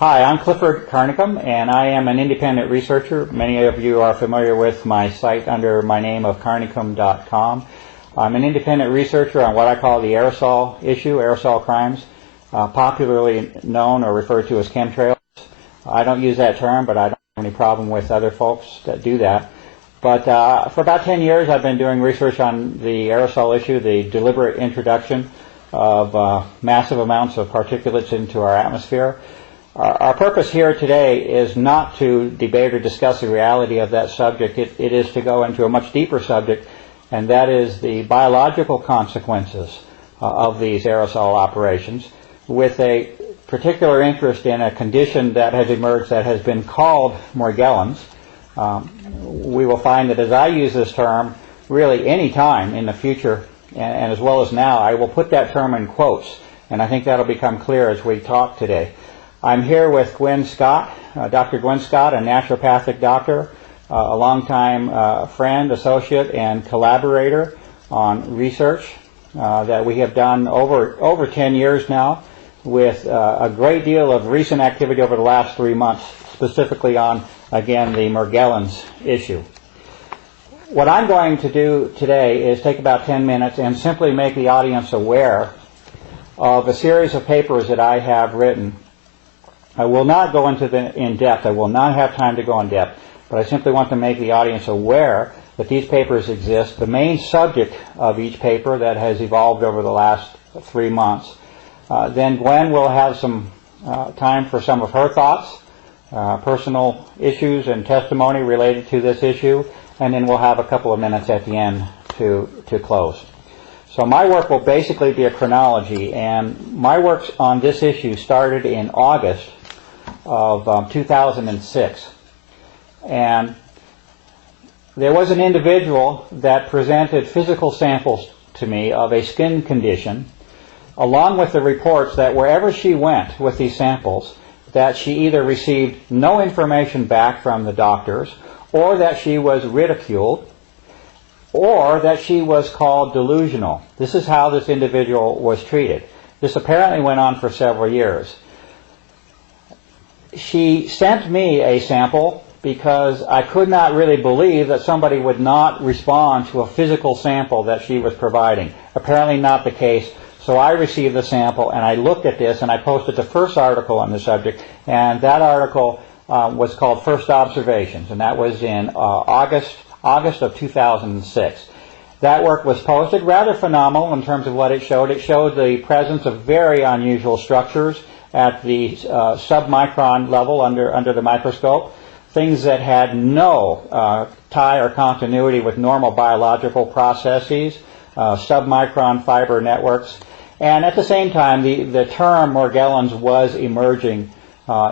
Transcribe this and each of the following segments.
Hi, I'm Clifford Carnicom, and I am an independent researcher. Many of you are familiar with my site under my name of carnicom.com. I'm an independent researcher on what I call the aerosol issue, aerosol crimes, popularly known or referred to as chemtrails. I don't use that term, but I don't have any problem with other folks that do that. But for about 10 years, I've been doing research on the aerosol issue, the deliberate introduction of massive amounts of particulates into our atmosphere. Our purpose here today is not to debate or discuss the reality of that subject. It is to go into a much deeper subject, and that is the biological consequences of these aerosol operations, with a particular interest in a condition that has emerged that has been called Morgellons. We will find that as I use this term, really any time in the future, and as well as now, I will put that term in quotes, and I think that'll become clear as we talk today. I'm here with Gwen Scott, Dr. Gwen Scott, a naturopathic doctor, a longtime friend, associate, and collaborator on research that we have done over 10 years now, with a great deal of recent activity over the last 3 months, specifically on, again, the Morgellons issue. What I'm going to do today is take about 10 minutes and simply make the audience aware of a series of papers that I have written. I will not go into in depth. I will not have time to go in depth, but I simply want to make the audience aware that these papers exist. The main subject of each paper that has evolved over the last 3 months. Then Gwen will have some time for some of her thoughts, personal issues and testimony related to this issue, and then we'll have a couple of minutes at the end to close. So my work will basically be a chronology, and my work on this issue started in August of 2006. And there was an individual that presented physical samples to me of a skin condition, along with the reports that wherever she went with these samples, that she either received no information back from the doctors, or that she was ridiculed, or that she was called delusional. This is how this individual was treated. This apparently went on for several years. She sent me a sample because I could not really believe that somebody would not respond to a physical sample that she was providing. Apparently not the case. So I received the sample, and I looked at this, and I posted the first article on the subject, and that article was called First Observations, and that was in August of 2006. That work was posted, rather phenomenal in terms of what it showed. It showed the presence of very unusual structures at the submicron level under the microscope, things that had no tie or continuity with normal biological processes, submicron fiber networks. And at the same time, the term Morgellons was emerging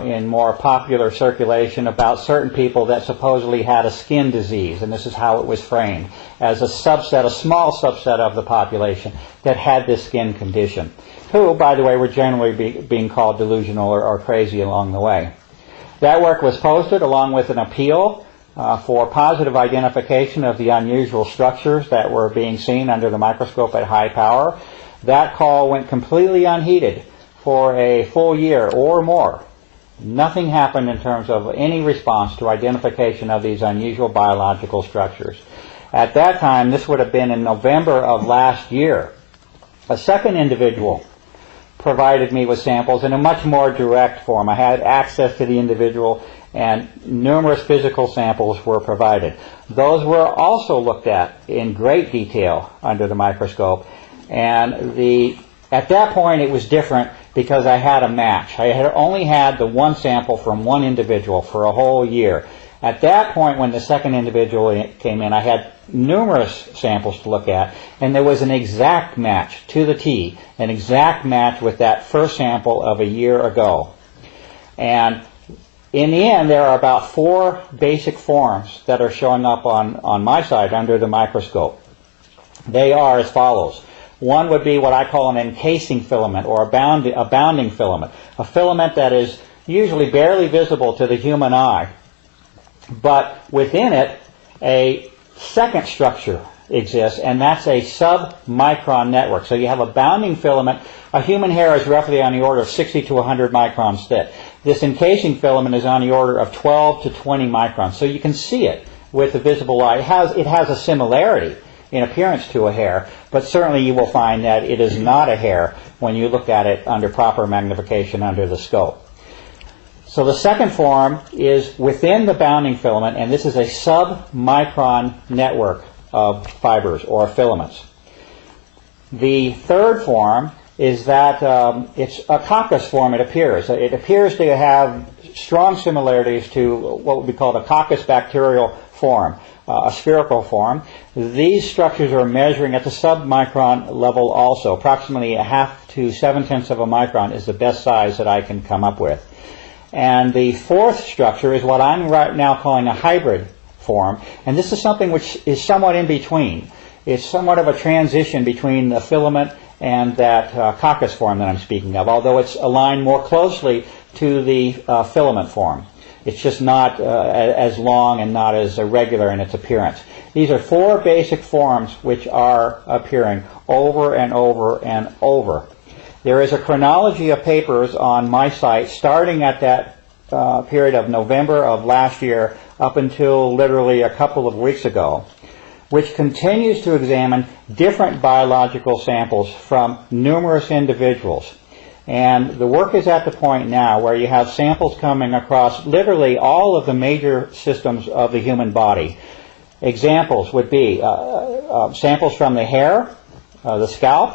in more popular circulation about certain people that supposedly had a skin disease, and this is how it was framed, as a small subset of the population that had this skin condition, who, by the way, were generally being called delusional or crazy along the way. That work was posted along with an appeal for positive identification of the unusual structures that were being seen under the microscope at high power. That call went completely unheeded for a full year or more. Nothing happened in terms of any response to identification of these unusual biological structures. At that time, this would have been in November of last year, a second individual provided me with samples in a much more direct form. I had access to the individual, and numerous physical samples were provided. Those were also looked at in great detail under the microscope, and at that point it was different because I had a match. I had only had the one sample from one individual for a whole year. At that point, when the second individual came in, I had numerous samples to look at, and there was an exact match to the T, an exact match with that first sample of a year ago. And in the end, there are about 4 basic forms that are showing up on my side under the microscope. They are as follows. One would be what I call an encasing filament, or a bounding filament, a filament that is usually barely visible to the human eye, but within it a second structure exists, and that's a submicron network. So you have a bounding filament. A human hair is roughly on the order of 60 to 100 microns thick. This encasing filament is on the order of 12 to 20 microns. So you can see it with the visible light. It has a similarity in appearance to a hair, but certainly you will find that it is not a hair when you look at it under proper magnification under the scope. So the second form is within the bounding filament, and this is a sub-micron network of fibers or filaments. The third form is that it's a coccus form, it appears. It appears to have strong similarities to what would be called a coccus bacterial form, a spherical form. These structures are measuring at the sub-micron level also. Approximately 1/2 to 7/10 of a micron is the best size that I can come up with. And the fourth structure is what I'm right now calling a hybrid form, and this is something which is somewhat in between. It's somewhat of a transition between the filament and that coccus form that I'm speaking of, although it's aligned more closely to the filament form. It's just not as long and not as irregular in its appearance. These are four basic forms which are appearing over and over and over. There is a chronology of papers on my site starting at that period of November of last year up until literally a couple of weeks ago, which continues to examine different biological samples from numerous individuals. And the work is at the point now where you have samples coming across literally all of the major systems of the human body. Examples would be samples from the hair, the scalp,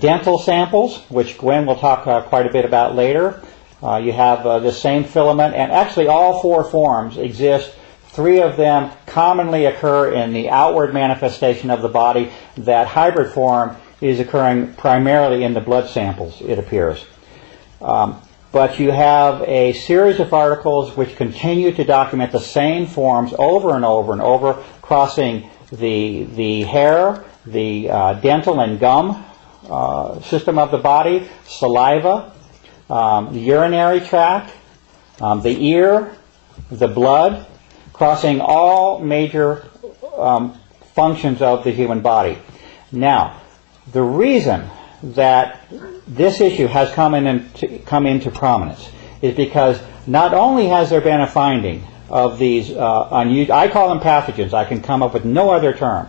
dental samples, which Gwen will talk quite a bit about later. You have the same filament, and actually all four forms exist. Three of them commonly occur in the outward manifestation of the body. That hybrid form is occurring primarily in the blood samples, it appears. But you have a series of articles which continue to document the same forms over and over and over, crossing the hair, the dental and gum system of the body, saliva, the urinary tract, the ear, the blood, crossing all major functions of the human body. Now, the reason that this issue has come into prominence is because not only has there been a finding of these unusual, I call them pathogens, I can come up with no other term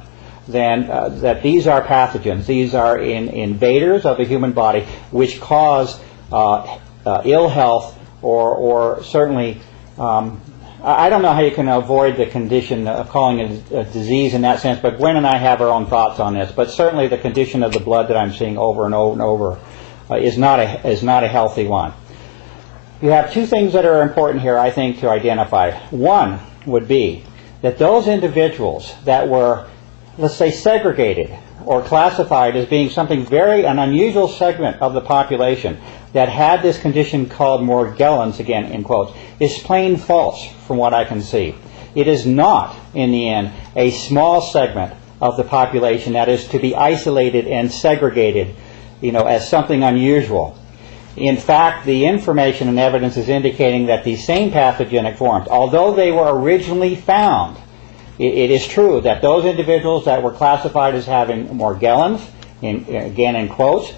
than that these are pathogens. These are invaders of the human body which cause ill health or certainly I don't know how you can avoid the condition of calling it a disease in that sense, but Gwen and I have our own thoughts on this. But certainly the condition of the blood that I'm seeing over and over and over is not a healthy one. You have two things that are important here, I think, to identify. One would be that those individuals that were, let's say, segregated or classified as being an unusual segment of the population that had this condition called Morgellons, again in quotes, is plain false from what I can see. It is not, in the end, a small segment of the population that is to be isolated and segregated, as something unusual. In fact, the information and evidence is indicating that these same pathogenic forms, although they were originally found, it is true that those individuals that were classified as having Morgellons, again in quotes,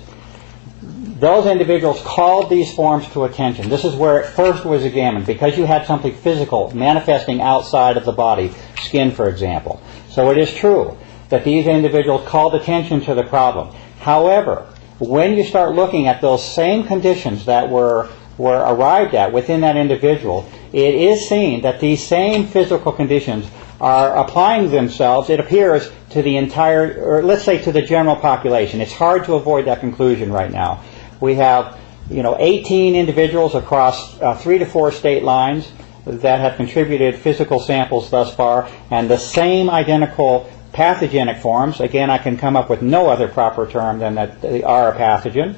those individuals called these forms to attention. This is where it first was examined, because you had something physical manifesting outside of the body, skin for example. So it is true that these individuals called attention to the problem. However, when you start looking at those same conditions that were arrived at within that individual, it is seen that these same physical conditions are applying themselves, it appears, to the entire, or let's say to the general population. It's hard to avoid that conclusion right now. We have 18 individuals across 3 to 4 state lines that have contributed physical samples thus far, and the same identical pathogenic forms, again I can come up with no other proper term than that they are a pathogen,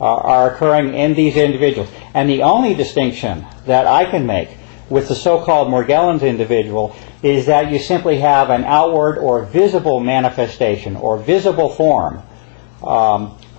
are occurring in these individuals. And the only distinction that I can make with the so-called Morgellons individual is that you simply have an outward or visible manifestation or visible form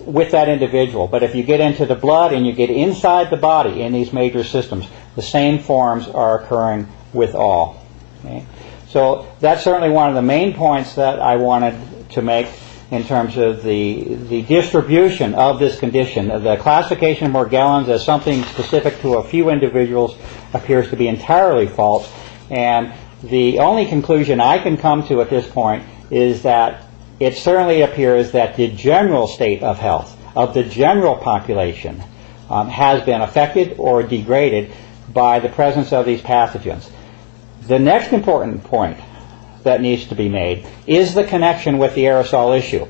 with that individual. But if you get into the blood and you get inside the body in these major systems, the same forms are occurring with all. Okay? So that's certainly one of the main points that I wanted to make. in terms of the distribution of this condition. The classification of Morgellons as something specific to a few individuals appears to be entirely false, and the only conclusion I can come to at this point is that it certainly appears that the general state of health of the general population has been affected or degraded by the presence of these pathogens. The next important point that needs to be made is the connection with the aerosol issue.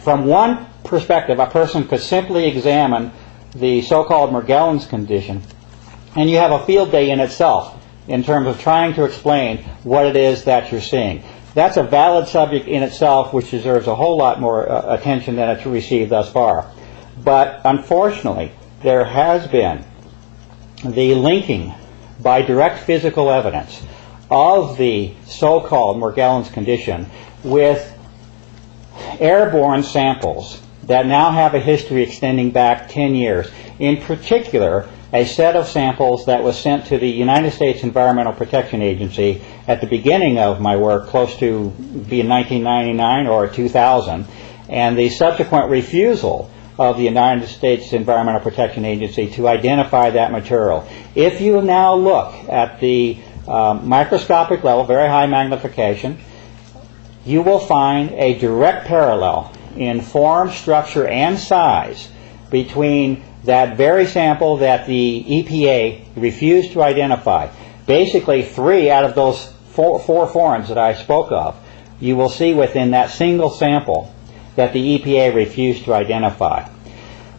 From one perspective, a person could simply examine the so-called Morgellons condition, and you have a field day in itself in terms of trying to explain what it is that you're seeing. That's a valid subject in itself, which deserves a whole lot more attention than it's received thus far. But unfortunately, there has been the linking by direct physical evidence of the so-called Morgellons condition with airborne samples that now have a history extending back 10 years. In particular, a set of samples that was sent to the United States Environmental Protection Agency at the beginning of my work, close to being 1999 or 2000, and the subsequent refusal of the United States Environmental Protection Agency to identify that material. If you now look at the microscopic level, very high magnification, you will find a direct parallel in form, structure, and size between that very sample that the EPA refused to identify. Basically, 3 out of those four forms that I spoke of, you will see within that single sample that the EPA refused to identify.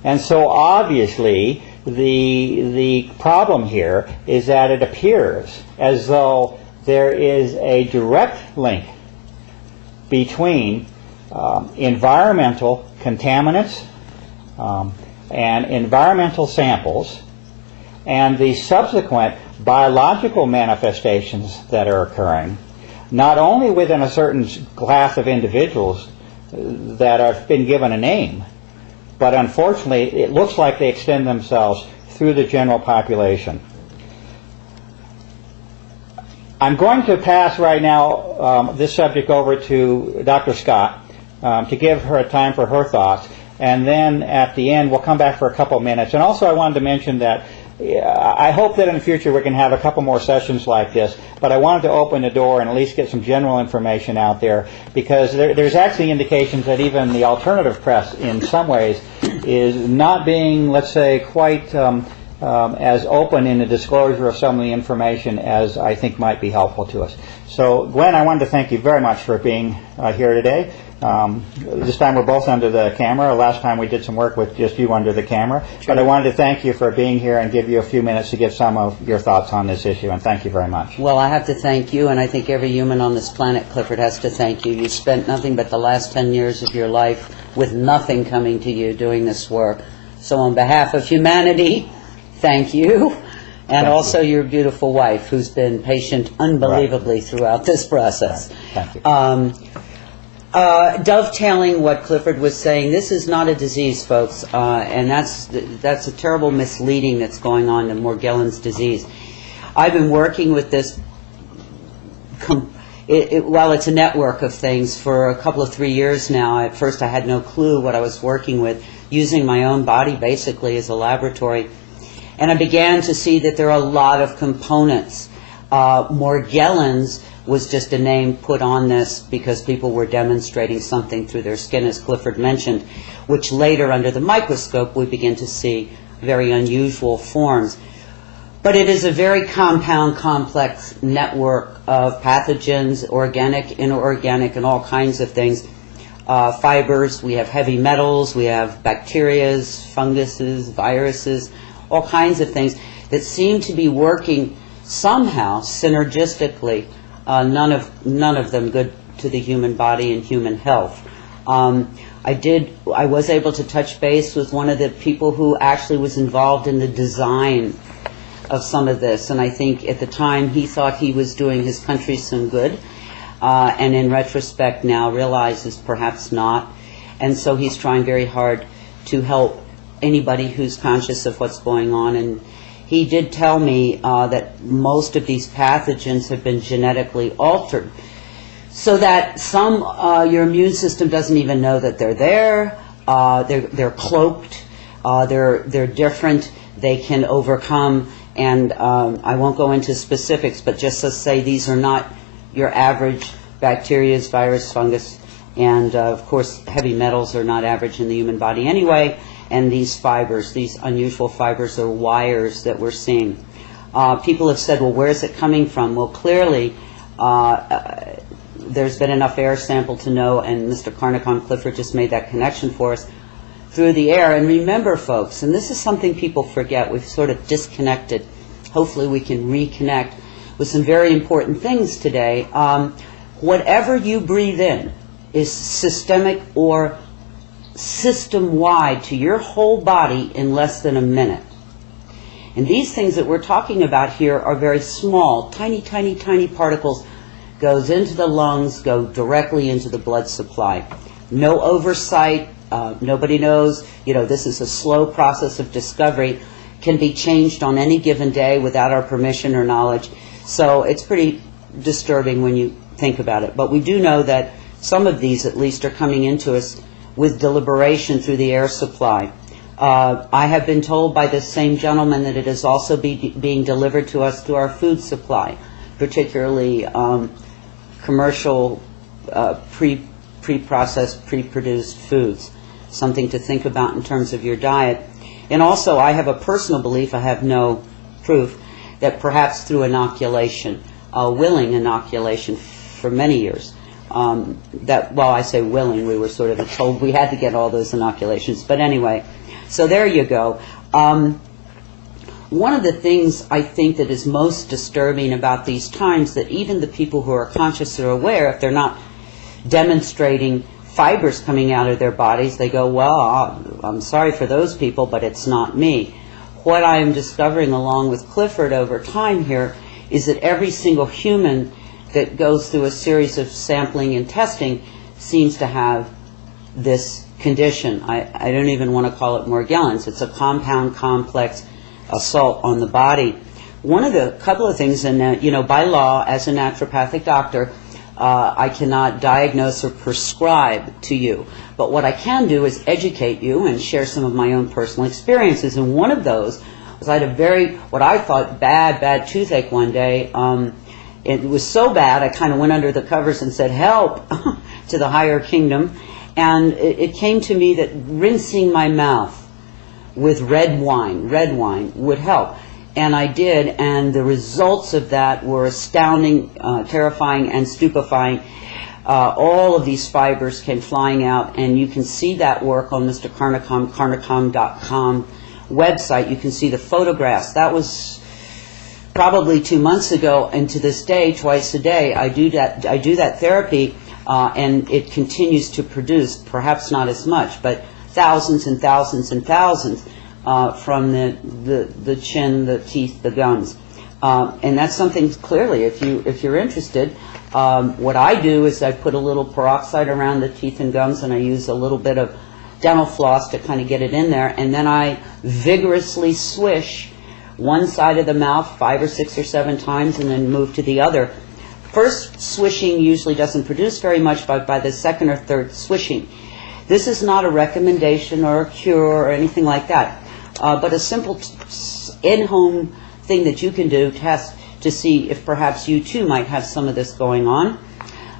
And so obviously the problem here is that it appears as though there is a direct link between environmental contaminants and environmental samples and the subsequent biological manifestations that are occurring, not only within a certain class of individuals that have been given a name, but unfortunately it looks like they extend themselves through the general population. I'm going to pass right now this subject over to Dr. Scott to give her time for her thoughts, and then at the end we'll come back for a couple minutes. And also I wanted to mention that I hope that in the future we can have a couple more sessions like this, but I wanted to open the door and at least get some general information out there, because there's actually indications that even the alternative press in some ways is not being, let's say, quite as open in the disclosure of some of the information as I think might be helpful to us. So, Gwen, I wanted to thank you very much for being here today. This time we're both under the camera. Last time we did some work with just you under the camera. Sure. But I wanted to thank you for being here and give you a few minutes to give some of your thoughts on this issue, and thank you very much. Well, I have to thank you, and I think every human on this planet, Clifford, has to thank you. You spent nothing but the last 10 years of your life with nothing coming to you doing this work. So on behalf of humanity, thank you. And thank also you. Your beautiful wife, who's been patient unbelievably throughout this process. Right. Thank you. Dovetailing what Clifford was saying, this is not a disease, folks, and that's a terrible misleading that's going on in Morgellons disease. I've been working with this, well, it's a network of things for a couple of 3 years now. At first I had no clue what I was working with, using my own body basically as a laboratory. And I began to see that there are a lot of components. Morgellons was just a name put on this because people were demonstrating something through their skin, as Clifford mentioned, which later under the microscope we begin to see very unusual forms. But it is a very compound, complex network of pathogens, organic, inorganic, and all kinds of things. Fibers, we have heavy metals, we have bacterias, funguses, viruses, all kinds of things that seem to be working somehow synergistically, none of them good to the human body and human health. I was able to touch base with one of the people who actually was involved in the design of some of this, and I think at the time he thought he was doing his country some good, and in retrospect now realizes perhaps not, and so he's trying very hard to help anybody who's conscious of what's going on. And he did tell me that most of these pathogens have been genetically altered. so that some your immune system doesn't even know that they're there. They're cloaked. They're different. They can overcome. And I won't go into specifics, but just to say these are not your average bacteria, virus, fungus, and of course heavy metals are not average in the human body anyway. And these fibers, these unusual fibers, are wires that we're seeing. People have said, well, where is it coming from? Well, clearly there's been enough air sample to know, and Mr. Carnicom Clifford just made that connection for us, through the air. And remember, folks, and this is something people forget, we've sort of disconnected. Hopefully we can reconnect with some very important things today. Whatever you breathe in is systemic or system-wide to your whole body in less than a minute. And these things that we're talking about here are very small, tiny, tiny, tiny particles, goes into the lungs, go directly into the blood supply. No oversight, nobody knows, this is a slow process of discovery, can be changed on any given day without our permission or knowledge. So it's pretty disturbing when you think about it. But we do know that some of these, at least, are coming into us with deliberation through the air supply. I have been told by this same gentleman that it is also being delivered to us through our food supply, particularly commercial pre-processed, pre-produced foods. Something to think about in terms of your diet. And also, I have a personal belief, I have no proof, that perhaps through inoculation, willing inoculation for many years, I say willing, we were sort of told we had to get all those inoculations. But anyway, so there you go. One of the things I think that is most disturbing about these times, that even the people who are conscious or aware, if they're not demonstrating fibers coming out of their bodies, they go, well, I'm sorry for those people, but it's not me. What I am discovering along with Clifford over time here is that every single human that goes through a series of sampling and testing seems to have this condition. I don't even want to call it Morgellons. It's a compound complex assault on the body. One of the couple of things, and by law, as a naturopathic doctor, I cannot diagnose or prescribe to you. But what I can do is educate you and share some of my own personal experiences. And one of those was I had a what I thought bad toothache one day. It was so bad I kind of went under the covers and said, help, to the higher kingdom. And it came to me that rinsing my mouth with red wine would help. And I did, and the results of that were astounding, terrifying, and stupefying. All of these fibers came flying out, and you can see that work on Mr. Carnicom, carnicom.com website. You can see the photographs. That was probably 2 months ago, and to this day, twice a day, I do that therapy, and it continues to produce, perhaps not as much, but thousands and thousands and thousands. From the chin, the teeth, the gums, and that's something clearly. If you're interested, what I do is I put a little peroxide around the teeth and gums, and I use a little bit of dental floss to kind of get it in there, and then I vigorously swish one side of the mouth 5 or 6 or 7 times, and then move to the other. First swishing usually doesn't produce very much, but by the second or third swishing, this is not a recommendation or a cure or anything like that. But a simple in-home thing that you can do, test to see if perhaps you too might have some of this going on.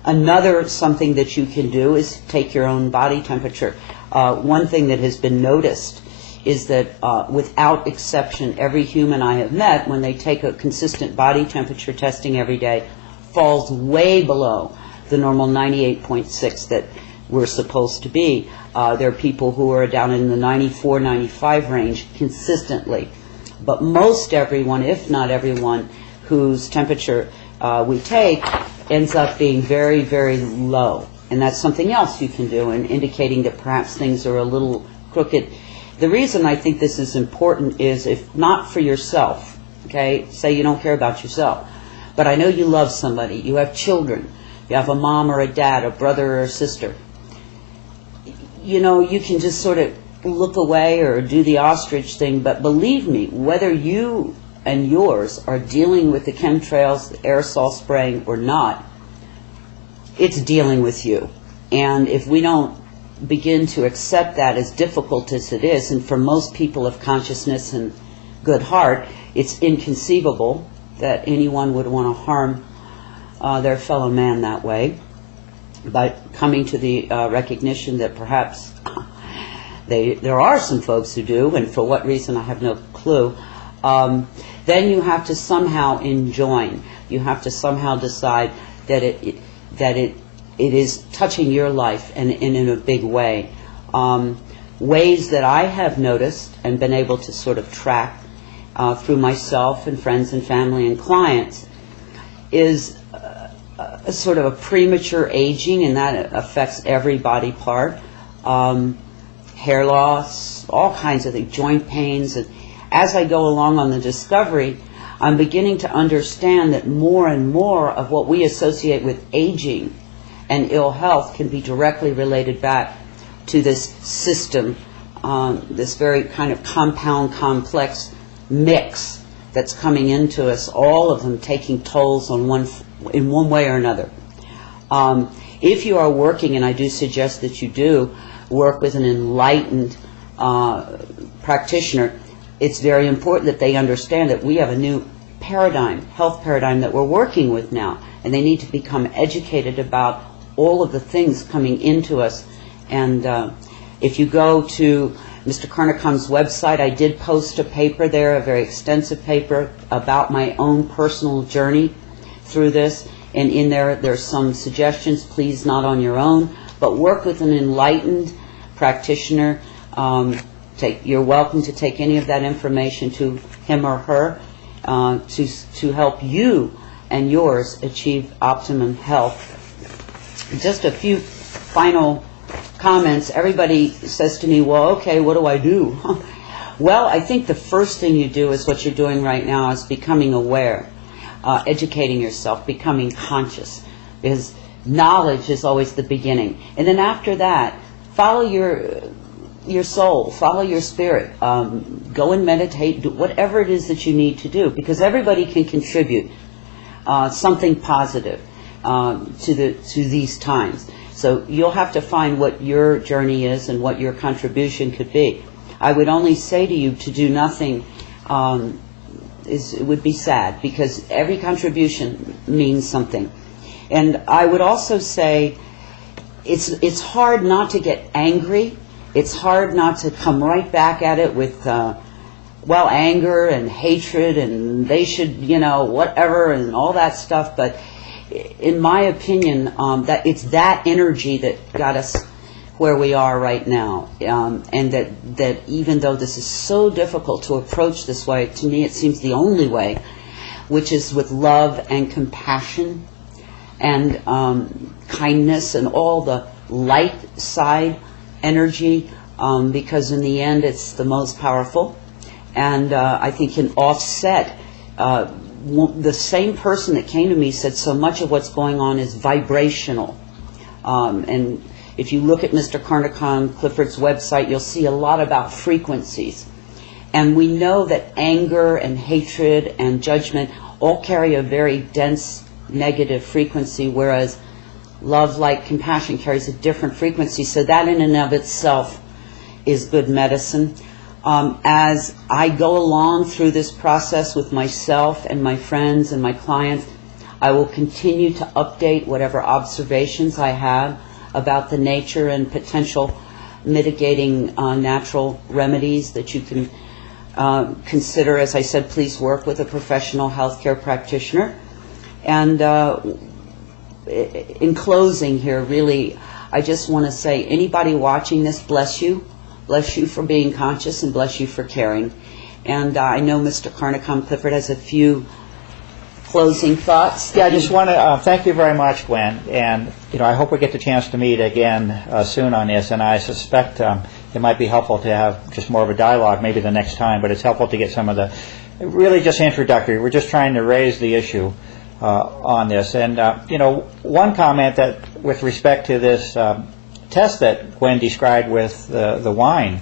Another something that you can do is take your own body temperature. One thing that has been noticed is that without exception, every human I have met, when they take a consistent body temperature testing every day, falls way below the normal 98.6 that we're supposed to be. There are people who are down in the 94, 95 range consistently. But most everyone, if not everyone, whose temperature we take ends up being very, very low. And that's something else you can do, and indicating that perhaps things are a little crooked. The reason I think this is important is, if not for yourself, okay, say you don't care about yourself, but I know you love somebody, you have children, you have a mom or a dad, a brother or a sister, you can just sort of look away or do the ostrich thing, but believe me, whether you and yours are dealing with the chemtrails, the aerosol spraying or not, it's dealing with you. And if we don't begin to accept that, as difficult as it is, and for most people of consciousness and good heart, it's inconceivable that anyone would want to harm their fellow man that way, by coming to the recognition that perhaps there are some folks who do, and for what reason I have no clue, then you have to somehow enjoin. You have to somehow decide that it is touching your life and in a big way. Ways that I have noticed and been able to sort of track through myself and friends and family and clients is a sort of a premature aging, and that affects every body part. Hair loss, all kinds of things, joint pains. And as I go along on the discovery, I'm beginning to understand that more and more of what we associate with aging and ill health can be directly related back to this system, this very kind of compound, complex mix that's coming into us, all of them taking tolls on in one way or another. If you are working, and I do suggest that you do, work with an enlightened practitioner, it's very important that they understand that we have a new paradigm, health paradigm that we're working with now, and they need to become educated about all of the things coming into us. And if you go to Mr. Carnicom's website, I did post a paper there, a very extensive paper about my own personal journey through this, and in there's some suggestions. Please, not on your own, but work with an enlightened practitioner. You're welcome to take any of that information to him or her to help you and yours achieve optimum health. Just a few final comments. Everybody says to me, well, okay, what do I do? Well, I think the first thing you do is what you're doing right now, is becoming aware, educating yourself, becoming conscious, because knowledge is always the beginning. And then after that, follow your soul, follow your spirit, go and meditate, do whatever it is that you need to do, because everybody can contribute something positive to these times. So you'll have to find what your journey is and what your contribution could be. I would only say to you, to do nothing it would be sad, because every contribution means something. And I would also say it's hard not to get angry. It's hard not to come right back at it with anger and hatred, and they should, whatever, and all that stuff. But in my opinion, that it's that energy that got us where we are right now, and that even though this is so difficult to approach this way, to me it seems the only way, which is with love and compassion and kindness and all the light side energy, because in the end it's the most powerful, and I think can offset. The same person that came to me said so much of what's going on is vibrational, and if you look at Mr. Carnicom Clifford's website, you'll see a lot about frequencies. And we know that anger and hatred and judgment all carry a very dense negative frequency, whereas love, light, compassion carries a different frequency. So that in and of itself is good medicine. As I go along through this process with myself and my friends and my clients, I will continue to update whatever observations I have about the nature and potential mitigating natural remedies that you can consider. As I said, please work with a professional healthcare practitioner. And in closing here, really, I just want to say, anybody watching this, bless you. Bless you for being conscious, and bless you for caring. And I know Mr. Carnicom Clifford has a few closing thoughts. Yeah, I just want to thank you very much, Gwen, and I hope we get the chance to meet again soon on this. And I suspect it might be helpful to have just more of a dialogue maybe the next time. But it's helpful to get some of the really just introductory. We're just trying to raise the issue on this. And one comment that with respect to this test that Gwen described with the wine.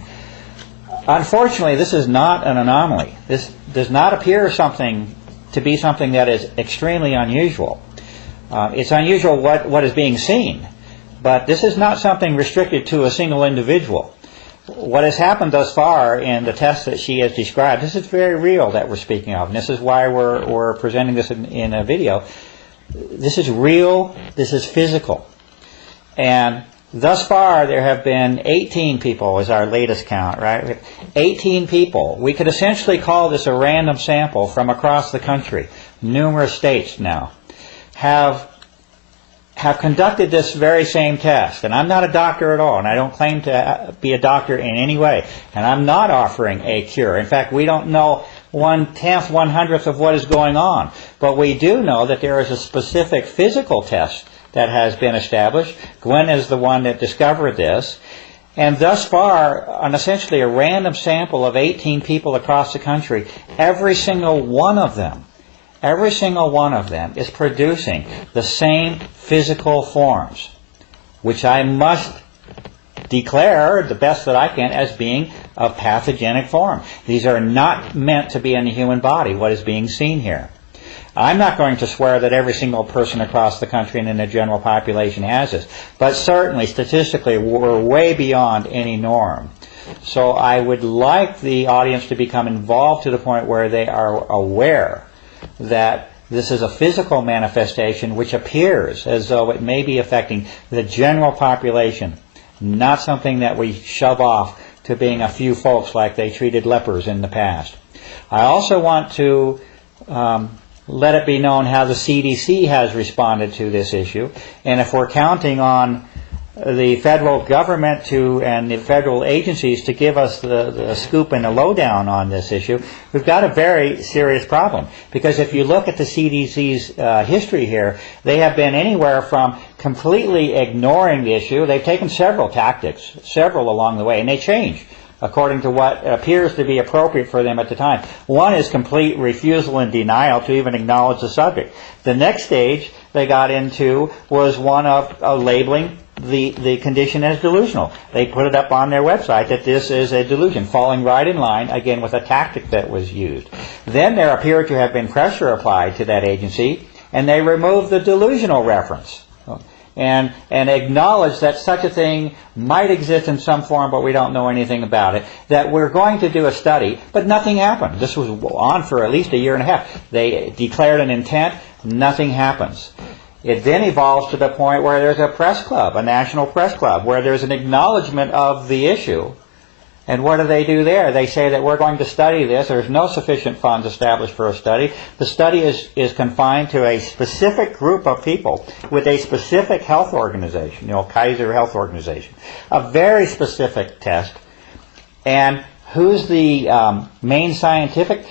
Unfortunately, this is not an anomaly. This does not appear to be something that is extremely unusual. It's unusual what is being seen, but this is not something restricted to a single individual. What has happened thus far in the test that she has described, this is very real that we're speaking of, and this is why we're presenting this in a video. This is real, this is physical. And thus far there have been 18 people is our latest count, right? 18 people. We could essentially call this a random sample from across the country. Numerous states now have conducted this very same test. And I'm not a doctor at all, and I don't claim to be a doctor in any way. And I'm not offering a cure. In fact, we don't know 1/10, 1/100th of what is going on. But we do know that there is a specific physical test that has been established. Gwen is the one that discovered this. And thus far, on essentially a random sample of 18 people across the country, every single one of them is producing the same physical forms, which I must declare, the best that I can, as being a pathogenic form. These are not meant to be in the human body, what is being seen here. I'm not going to swear that every single person across the country and in the general population has this, but certainly statistically we're way beyond any norm. So I would like the audience to become involved to the point where they are aware that this is a physical manifestation which appears as though it may be affecting the general population, not something that we shove off to being a few folks like they treated lepers in the past. I also want to let it be known how the CDC has responded to this issue, and if we're counting on the federal government and the federal agencies to give us the scoop and the lowdown on this issue, we've got a very serious problem. Because if you look at the CDC's history here, they have been anywhere from completely ignoring the issue. They've taken several tactics, several along the way, and they change according to what appears to be appropriate for them at the time. One is complete refusal and denial to even acknowledge the subject. The next stage they got into was one of labeling the condition as delusional. They put it up on their website that this is a delusion, falling right in line, again, with a tactic that was used. Then there appeared to have been pressure applied to that agency, and they removed the delusional reference and acknowledged that such a thing might exist in some form, but we don't know anything about it, that we're going to do a study, but nothing happened. This was on for at least a year and a half. They declared an intent, nothing happens. It then evolves to the point where there's a press club, a national press club, where there's an acknowledgement of the issue. And what do they do there? They say that we're going to study this. There's no sufficient funds established for a study. The study is confined to a specific group of people with a specific health organization, Kaiser Health Organization. A very specific test. And who's the main scientific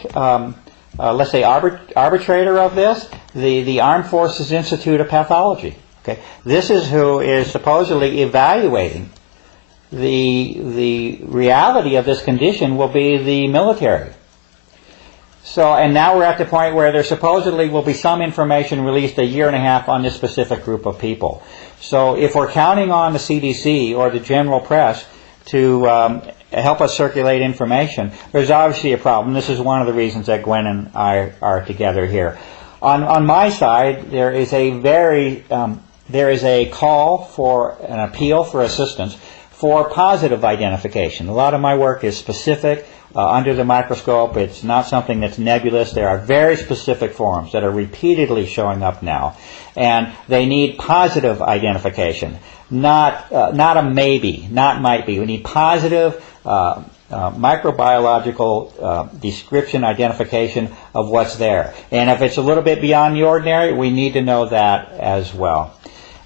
let's say arbitrator of this? The Armed Forces Institute of Pathology. Okay, this is who is supposedly evaluating the reality of this condition will be the military. So, and now we're at the point where there supposedly will be some information released a year and a half on this specific group of people. So if we're counting on the CDC or the general press to help us circulate information, there's obviously a problem. This is one of the reasons that Gwen and I are together here. On my side, there is a call for an appeal for assistance for positive identification. A lot of my work is specific, under the microscope. It's not something that's nebulous. There are very specific forms that are repeatedly showing up now, and they need positive identification, not a maybe, not might be. We need positive microbiological description, identification of what's there. And if it's a little bit beyond the ordinary, we need to know that as well.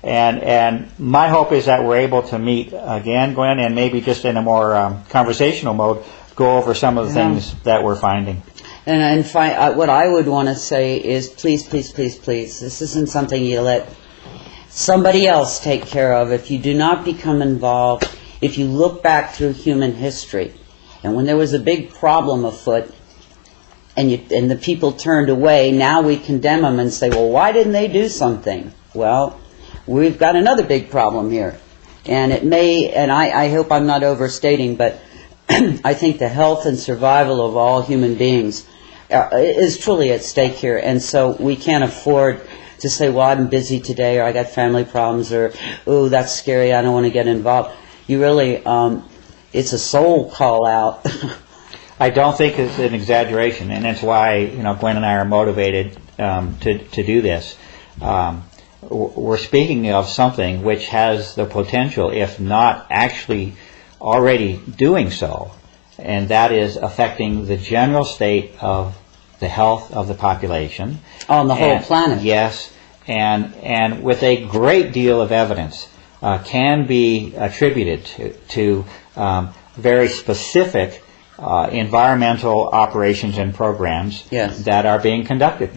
And my hope is that we're able to meet again, Gwen, and maybe just in a more conversational mode, go over some of the things that we're finding. And what I would want to say is, please, please, please, please, this isn't something you let somebody else take care of. If you do not become involved, if you look back through human history, and when there was a big problem afoot, and the people turned away, now we condemn them and say, well, why didn't they do something? Well, we've got another big problem here. And it may, and I hope I'm not overstating, but I think the health and survival of all human beings is truly at stake here. And so we can't afford to say, well, I'm busy today, or I got family problems, or, oh, that's scary, I don't want to get involved. You really, it's a soul call out. I don't think it's an exaggeration, and that's why Gwen and I are motivated to do this. We're speaking of something which has the potential, if not actually already doing so, and that is affecting the general state of the health of the population. On the whole planet. Yes, and with a great deal of evidence can be attributed to very specific environmental operations and programs that are being conducted.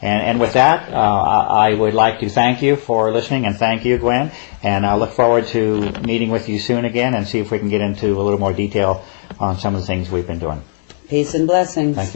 And with that, I would like to thank you for listening, and thank you, Gwen. And I look forward to meeting with you soon again and see if we can get into a little more detail on some of the things we've been doing. Peace and blessings. Thank you.